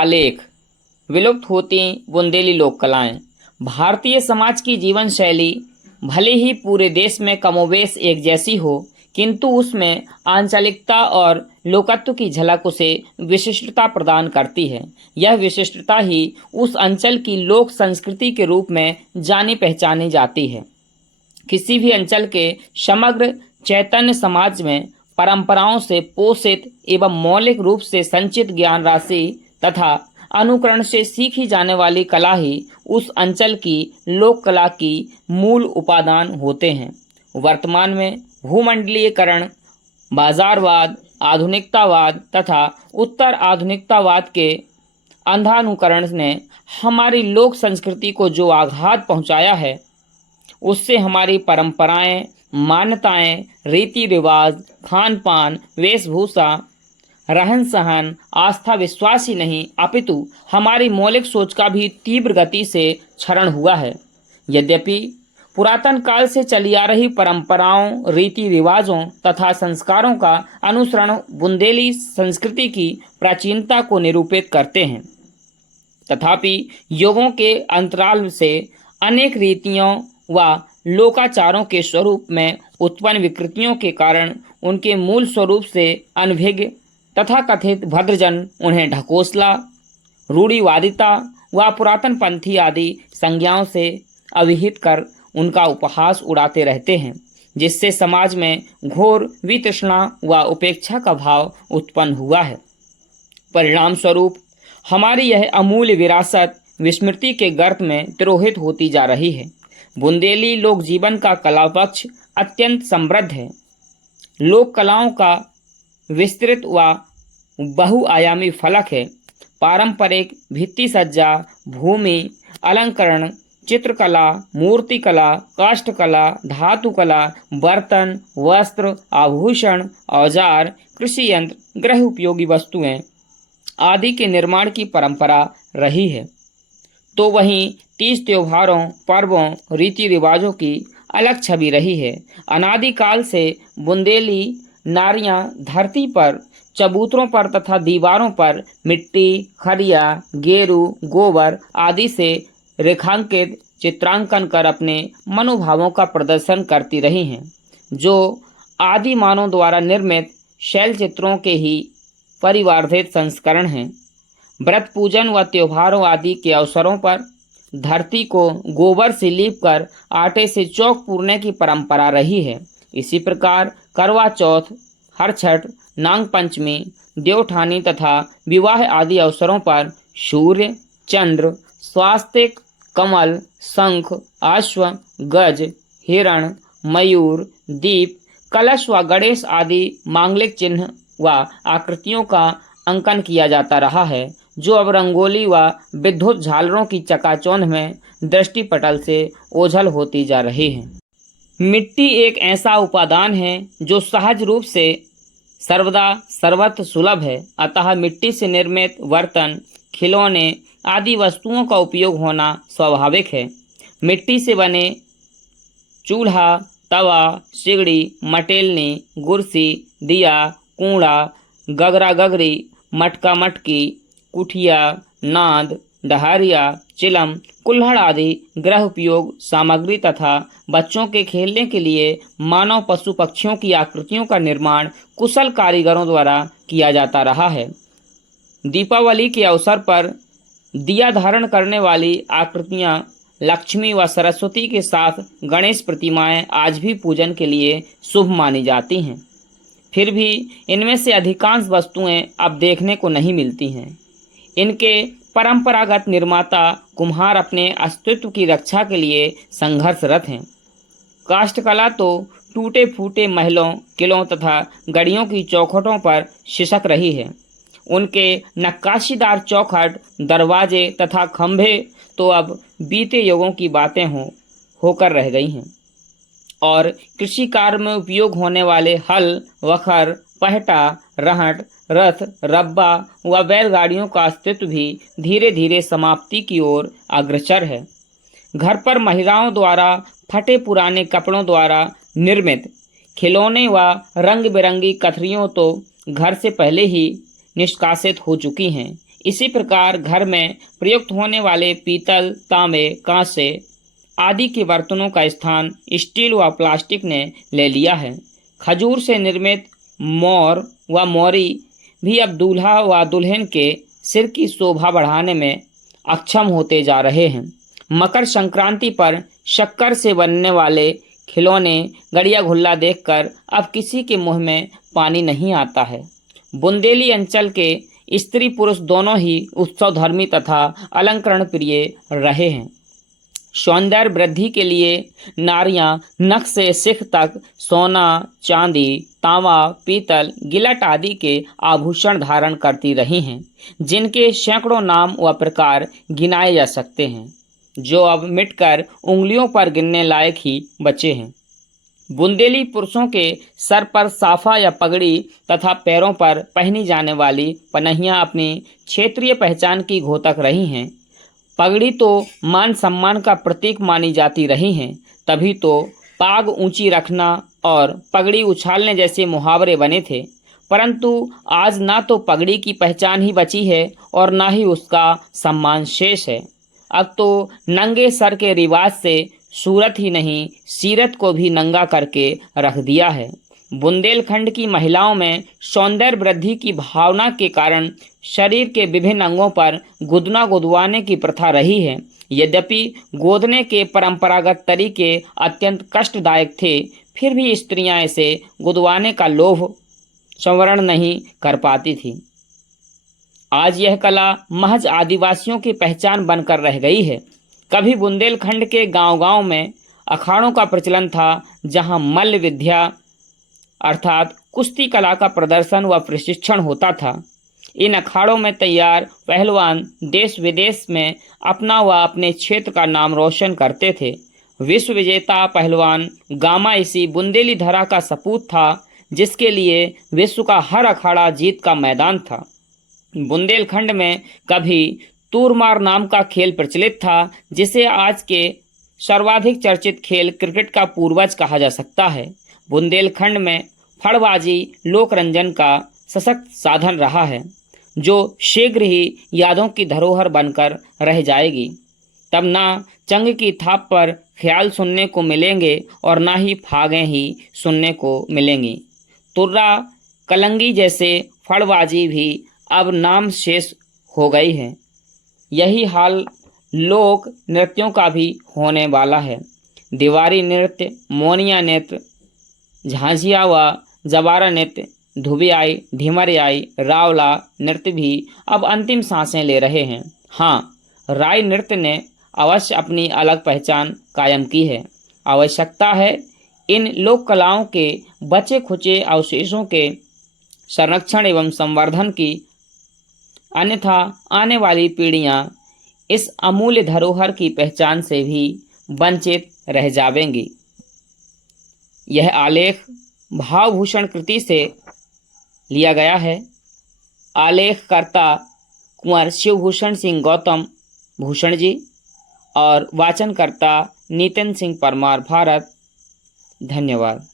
आलेख। विलुप्त होती बुंदेली लोक कलाएं। भारतीय समाज की जीवन शैली भले ही पूरे देश में कमोबेश एक जैसी हो, किंतु उसमें आंचलिकता और लोकत्व की झलक उसे विशिष्टता प्रदान करती है। यह विशिष्टता ही उस अंचल की लोक संस्कृति के रूप में जानी पहचानी जाती है। किसी भी अंचल के समग्र चैतन्य समाज में परंपराओं से पोषित एवं मौलिक रूप से संचित ज्ञान राशि तथा अनुकरण से सीखी जाने वाली कला ही उस अंचल की लोक कला की मूल उपादान होते हैं। वर्तमान में भूमंडलीयकरण, बाजारवाद, आधुनिकतावाद तथा उत्तर आधुनिकतावाद के अंधानुकरण ने हमारी लोक संस्कृति को जो आघात पहुंचाया है, उससे हमारी परंपराएं, मान्यताएं, रीति रिवाज, खान पान, वेशभूषा, रहन सहन, आस्था विश्वास ही नहीं अपितु हमारी मौलिक सोच का भी तीव्र गति से क्षरण हुआ है। यद्यपि पुरातन काल से चली आ रही परंपराओं, रीति रिवाजों तथा संस्कारों का अनुसरण बुंदेली संस्कृति की प्राचीनता को निरूपित करते हैं, तथापि युगों के अंतराल से अनेक रीतियों व लोकाचारों के स्वरूप में उत्पन्न विकृतियों के कारण उनके मूल स्वरूप से अनभिज्ञ तथा कथित भद्रजन उन्हें ढकोसला, रूढ़िवादिता व पुरातन पंथी आदि संज्ञाओं से अभिहित कर उनका उपहास उड़ाते रहते हैं, जिससे समाज में घोर वितृष्णा व उपेक्षा का भाव उत्पन्न हुआ है। परिणाम स्वरूप हमारी यह अमूल्य विरासत विस्मृति के गर्त में तिरोहित होती जा रही है। बुंदेली लोक जीवन का कला पक्ष अत्यंत समृद्ध है। लोक कलाओं का विस्तृत व बहुआयामी फलक है। पारंपरिक भित्ति सज्जा, भूमि अलंकरण, चित्रकला, मूर्तिकला, काष्ठकला, धातुकला, बर्तन, वस्त्र, आभूषण, औजार, कृषि यंत्र, गृह उपयोगी वस्तुएं आदि के निर्माण की परंपरा रही है। तो वहीं तीज त्योहारों, पर्वों, रीति रिवाजों की अलग छवि रही है। अनादिकाल से बुंदेली नारियां धरती पर, चबूतरों पर तथा दीवारों पर मिट्टी, खरिया, गेरू, गोबर आदि से रेखांकित चित्रांकन कर अपने मनोभावों का प्रदर्शन करती रही हैं, जो आदि मानव द्वारा निर्मित शैल चित्रों के ही परिवर्धित संस्करण हैं। व्रत पूजन व त्योहारों आदि के अवसरों पर धरती को गोबर से लीपकर आटे से चौक पूरने की परंपरा रही है। इसी प्रकार करवा चौथ, हरछठ, नाग पंचमी, देवठानी तथा विवाह आदि अवसरों पर सूर्य, चंद्र, स्वास्तिक, कमल, शंख, अश्व, गज, हिरण, मयूर, दीप, कलश व गणेश आदि मांगलिक चिन्ह व आकृतियों का अंकन किया जाता रहा है, जो अब रंगोली व विद्युत झालरों की चकाचौंध में दृष्टिपटल से ओझल होती जा रही है। मिट्टी एक ऐसा उपादान है जो सहज रूप से सर्वदा सर्वत्र सुलभ है, अतः मिट्टी से निर्मित बर्तन, खिलौने आदि वस्तुओं का उपयोग होना स्वाभाविक है। मिट्टी से बने चूल्हा, तवा, सिगड़ी, मटेलनी, गुरसी, दिया, कूड़ा, गगरा गगरी, मटका मटकी, कुठिया, नाद, डहरिया, चिलम, कुल्हड़ आदि गृह उपयोग सामग्री तथा बच्चों के खेलने के लिए मानव पशु पक्षियों की आकृतियों का निर्माण कुशल कारीगरों द्वारा किया जाता रहा है। दीपावली के अवसर पर दिया धारण करने वाली आकृतियां लक्ष्मी व सरस्वती के साथ गणेश प्रतिमाएं आज भी पूजन के लिए शुभ मानी जाती हैं। फिर भी इनमें से अधिकांश वस्तुएं अब देखने को नहीं मिलती हैं। इनके परंपरागत निर्माता कुम्हार अपने अस्तित्व की रक्षा के लिए संघर्षरत हैं। काष्ठकला तो टूटे फूटे महलों, किलों तथा गढ़ियों की चौखटों पर शिशक रही है। उनके नक्काशीदार चौखट, दरवाजे तथा खंभे तो अब बीते युगों की बातें होकर रह गई हैं, और कृषि कार्य में उपयोग होने वाले हल, वखर, पहटा, रहट, रथ, रब्बा व बैलगाड़ियों का अस्तित्व भी धीरे धीरे समाप्ति की ओर अग्रसर है। घर पर महिलाओं द्वारा फटे पुराने कपड़ों द्वारा निर्मित खिलौने व रंग बिरंगी कथरियों तो घर से पहले ही निष्कासित हो चुकी हैं। इसी प्रकार घर में प्रयुक्त होने वाले पीतल, तांबे, कांसे आदि के बर्तनों का स्थान स्टील व प्लास्टिक ने ले लिया है। खजूर से निर्मित मोर व मोरी भी अब दूल्हा व दुल्हन के सिर की शोभा बढ़ाने में अक्षम होते जा रहे हैं। मकर संक्रांति पर शक्कर से बनने वाले खिलौने, गड़िया घुल्ला देखकर अब किसी के मुंह में पानी नहीं आता है। बुंदेली अंचल के स्त्री पुरुष दोनों ही उत्सव धर्मी तथा अलंकरण प्रिय रहे हैं। सौंदर्य वृद्धि के लिए नारियां नख से सिख तक सोना, चांदी, तांबा, पीतल, गिलट आदि के आभूषण धारण करती रही हैं, जिनके सैकड़ों नाम व प्रकार गिनाए जा सकते हैं, जो अब मिटकर उंगलियों पर गिनने लायक ही बचे हैं। बुंदेली पुरुषों के सर पर साफा या पगड़ी तथा पैरों पर पहनी जाने वाली पनहियां अपनी क्षेत्रीय पहचान की घोतक रही हैं। पगड़ी तो मान सम्मान का प्रतीक मानी जाती रही हैं, तभी तो पाग ऊंची रखना और पगड़ी उछालने जैसे मुहावरे बने थे। परंतु आज ना तो पगड़ी की पहचान ही बची है और ना ही उसका सम्मान शेष है। अब तो नंगे सर के रिवाज से सूरत ही नहीं, सीरत को भी नंगा करके रख दिया है। बुंदेलखंड की महिलाओं में सौंदर्य वृद्धि की भावना के कारण शरीर के विभिन्न अंगों पर गुदना गुदवाने की प्रथा रही है। यद्यपि गोदने के परंपरागत तरीके अत्यंत कष्टदायक थे, फिर भी स्त्रियां इसे गुदवाने का लोभ संवरण नहीं कर पाती थी। आज यह कला महज आदिवासियों की पहचान बनकर रह गई है। कभी बुंदेलखंड के गांव-गांव में अखाड़ों का प्रचलन था, जहां मल्ल विद्या अर्थात कुश्ती कला का प्रदर्शन व प्रशिक्षण होता था। इन अखाड़ों में तैयार पहलवान देश विदेश में अपना व अपने क्षेत्र का नाम रोशन करते थे। विश्व विजेता पहलवान गामा इसी बुंदेली धरा का सपूत था, जिसके लिए विश्व का हर अखाड़ा जीत का मैदान था। बुंदेलखंड में कभी तूरमार नाम का खेल प्रचलित था, जिसे आज के सर्वाधिक चर्चित खेल क्रिकेट का पूर्वज कहा जा सकता है। बुंदेलखंड में फड़बाजी लोक रंजन का सशक्त साधन रहा है, जो शीघ्र ही यादों की धरोहर बनकर रह जाएगी। तब ना चंग की थाप पर ख्याल सुनने को मिलेंगे और ना ही फागें ही सुनने को मिलेंगी। तुर्रा, कलंगी जैसे फड़बाजी भी अब नाम शेष हो गई है। यही हाल लोक नृत्यों का भी होने वाला है। दीवारी नृत्य, मोनिया नृत्य, झांझिया व जबारा नृत्य, धुबियाई, ढिमरियाई, रावला नृत्य भी अब अंतिम सांसें ले रहे हैं। हाँ, राय नृत्य ने अवश्य अपनी अलग पहचान कायम की है। आवश्यकता है इन लोक कलाओं के बचे खुचे अवशेषों के संरक्षण एवं संवर्धन की, अन्यथा आने वाली पीढ़ियां इस अमूल्य धरोहर की पहचान से भी वंचित रह जाएंगी। यह आलेख भावभूषण कृति से लिया गया है। आलेखकर्ता कुंवर शिवभूषण सिंह गौतम भूषण जी और वाचनकर्ता नितिन सिंह परमार, भारत। धन्यवाद।